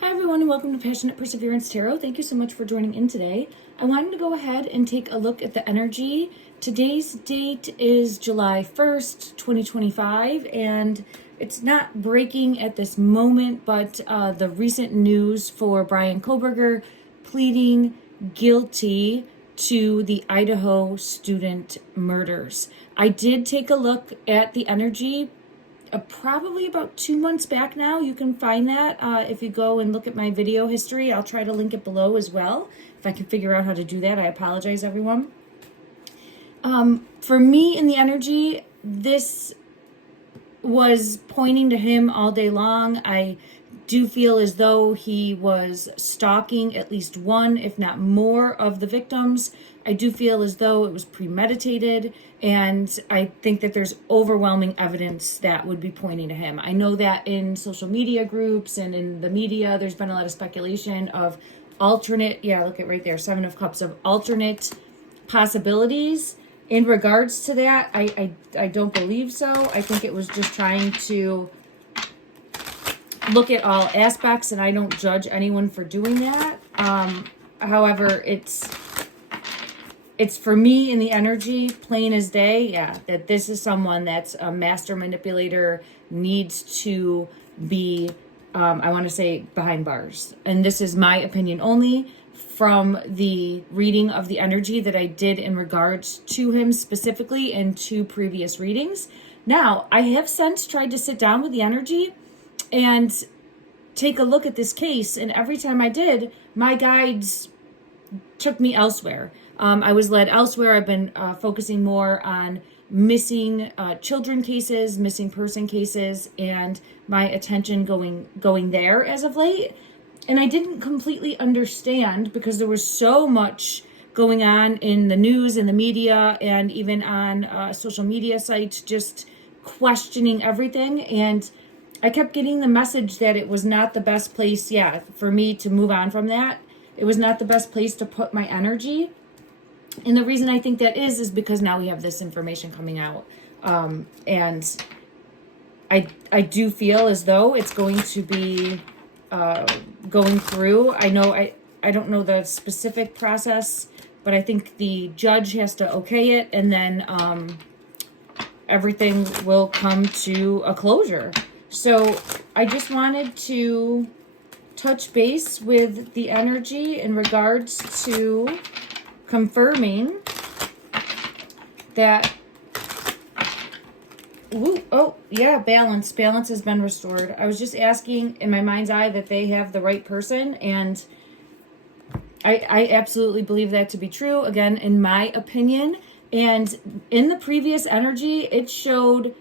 Hi everyone and welcome to Passionate Perseverance Tarot. Thank you so much for joining in today. I wanted to go ahead and take a look at the energy. Today's date is July 1st, 2025, and it's not breaking at this moment, but the recent news for Bryan Kohberger pleading guilty to the Idaho student murders. I did take a look at the energy probably about 2 months back now. You can find that if you go and look at my video history. I'll try to link it below as well. If I can figure out how to do that, I apologize, everyone. For me in the energy, this was pointing to him all day long. I do feel as though he was stalking at least one, if not more, of the victims. I do feel as though it was premeditated, and I think that there's overwhelming evidence that would be pointing to him. I know that in social media groups and in the media, there's been a lot of speculation of alternate, look at right there, 7 of Cups, of alternate possibilities. In regards to that, I don't believe so. I think it was just trying to look at all aspects, and I don't judge anyone for doing that. However, it's for me in the energy, plain as day, that this is someone that's a master manipulator, needs to be, I want to say, behind bars. And this is my opinion only from the reading of the energy that I did in regards to him specifically in 2 previous readings. Now, I have since tried to sit down with the energy and take a look at this case, and every time I did, my guides took me elsewhere. I was led elsewhere. I've been focusing more on missing children cases, missing person cases, and my attention going there as of late. And I didn't completely understand because there was so much going on in the news and the media and even on social media sites, just questioning everything. And I kept getting the message that it was not the best place, for me to move on from that. It was not the best place to put my energy. And the reason I think that is because now we have this information coming out. And I do feel as though it's going to be going through. I know I don't know the specific process, but I think the judge has to okay it, and then everything will come to a closure. So I just wanted to touch base with the energy in regards to confirming that, balance has been restored. I was just asking in my mind's eye that they have the right person, and I absolutely believe that to be true, again, in my opinion. And in the previous energy, it showed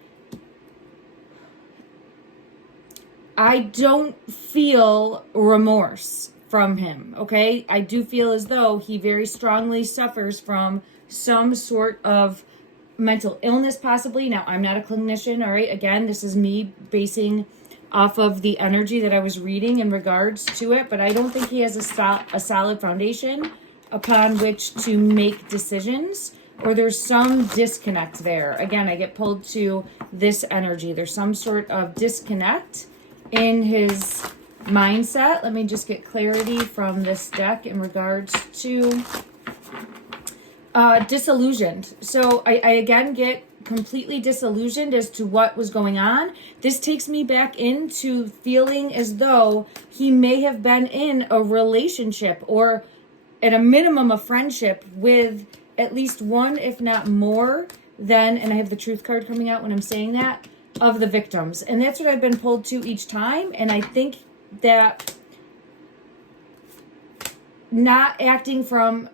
I don't feel remorse from him, okay? I do feel as though he very strongly suffers from some sort of mental illness, possibly. Now, I'm not a clinician, all right? Again, this is me basing off of the energy that I was reading in regards to it, but I don't think he has a solid foundation upon which to make decisions, or there's some disconnect there. Again, I get pulled to this energy. There's some sort of disconnect in his mindset. Let me just get clarity from this deck in regards to disillusioned. So I again get completely disillusioned as to what was going on. This takes me back into feeling as though he may have been in a relationship, or at a minimum a friendship, with at least one, if not more than, and I have the truth card coming out when I'm saying that, of the victims. And that's what I've been pulled to each time. And I think that not acting from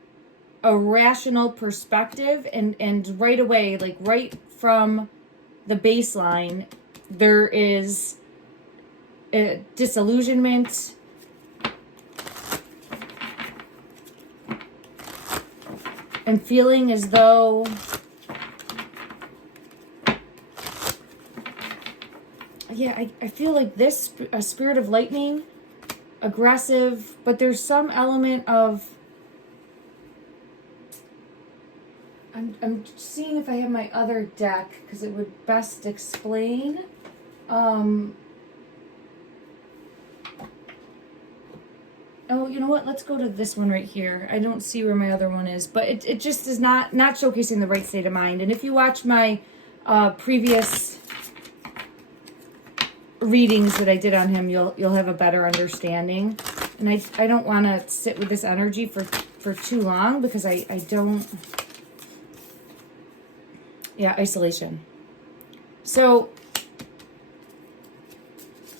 a rational perspective and right away, like right from the baseline, there is a disillusionment, and feeling as though I feel like this, a spirit of lightning, aggressive, but there's some element of, I'm seeing if I have my other deck, because it would best explain. Oh, you know what? Let's go to this one right here. I don't see where my other one is, but it just is not showcasing the right state of mind. And if you watch my previous readings that I did on him, you'll have a better understanding. And I don't want to sit with this energy for too long, because I don't. Yeah, isolation. So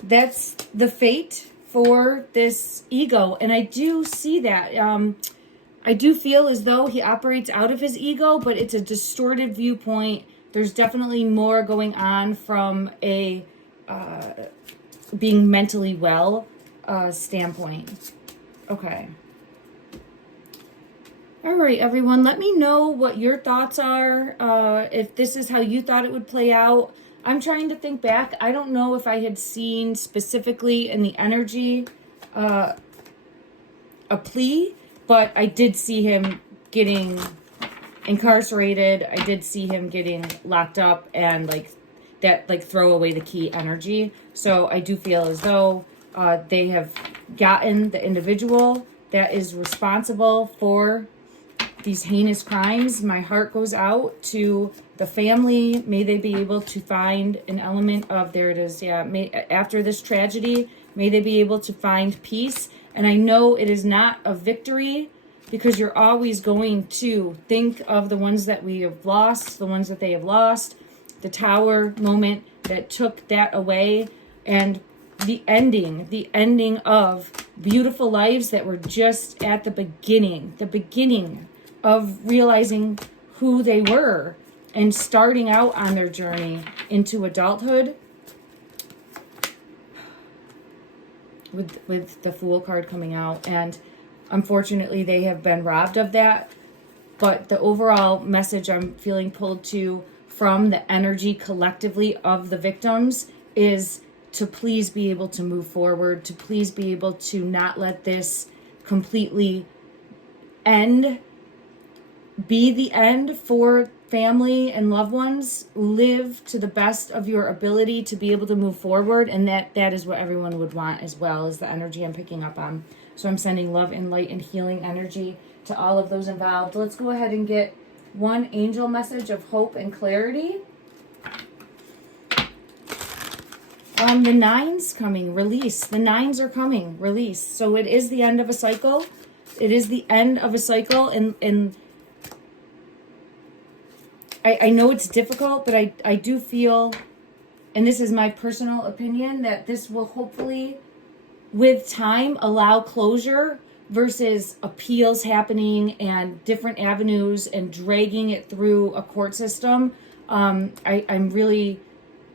that's the fate for this ego, and I do see that. I do feel as though he operates out of his ego, but it's a distorted viewpoint. There's definitely more going on from a being mentally well standpoint. Okay. All right, everyone, let me know what your thoughts are, if this is how you thought it would play out. I'm trying to think back. I don't know if I had seen specifically in the energy a plea, but I did see him getting incarcerated. I did see him getting locked up, and like that, like throw away the key energy. So I do feel as though they have gotten the individual that is responsible for these heinous crimes. My heart goes out to the family. May they be able to find an element of, there it is, yeah, after this tragedy, may they be able to find peace. And I know it is not a victory, because you're always going to think of the ones that we have lost, the ones that they have lost, the tower moment that took that away, and the ending of beautiful lives that were just at the beginning of realizing who they were and starting out on their journey into adulthood. With the Fool card coming out, and unfortunately they have been robbed of that. But the overall message I'm feeling pulled to from the energy collectively of the victims is to please be able to move forward, to please be able to not let this completely be the end for family and loved ones. Live to the best of your ability to be able to move forward, and that is what everyone would want as well, is the energy I'm picking up on. So I'm sending love and light and healing energy to all of those involved. Let's go ahead and get one angel message of hope and clarity. The nines coming, release. The nines are coming, release. So it is the end of a cycle. It is the end of a cycle, and I know it's difficult, but I do feel, and this is my personal opinion, that this will hopefully, with time, allow closure versus appeals happening and different avenues and dragging it through a court system. I'm really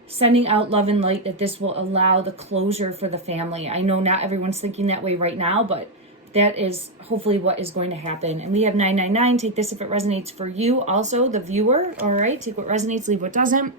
sending out love and light that this will allow the closure for the family. I know not everyone's thinking that way right now, but that is hopefully what is going to happen. And we have 999. Take this if it resonates for you. Also, the viewer. All right, take what resonates, leave what doesn't.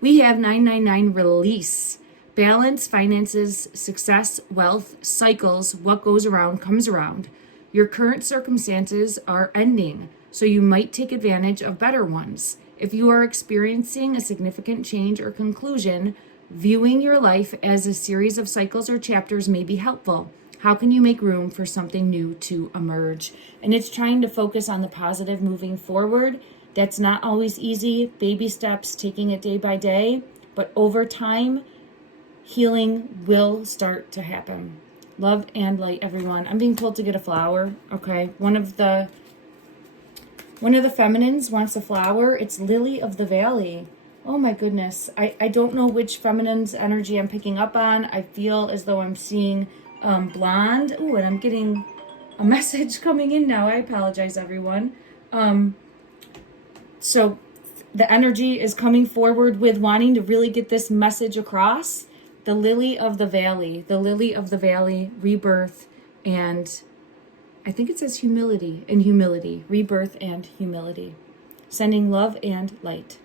We have 999, release. Balance, finances, success, wealth, cycles. What goes around comes around. Your current circumstances are ending, so you might take advantage of better ones. If you are experiencing a significant change or conclusion, viewing your life as a series of cycles or chapters may be helpful. How can you make room for something new to emerge? And it's trying to focus on the positive moving forward. That's not always easy. Baby steps, taking it day by day. But over time, healing will start to happen. Love and light, everyone. I'm being told to get a flower. Okay. One of the feminines wants a flower. It's Lily of the Valley. Oh my goodness. I don't know which feminine's energy I'm picking up on. I feel as though I'm seeing blonde. Ooh, and I'm getting a message coming in now. I apologize, everyone. So the energy is coming forward with wanting to really get this message across. The Lily of the Valley. The Lily of the Valley, rebirth, and I think it says humility and humility. Rebirth and humility. Sending love and light.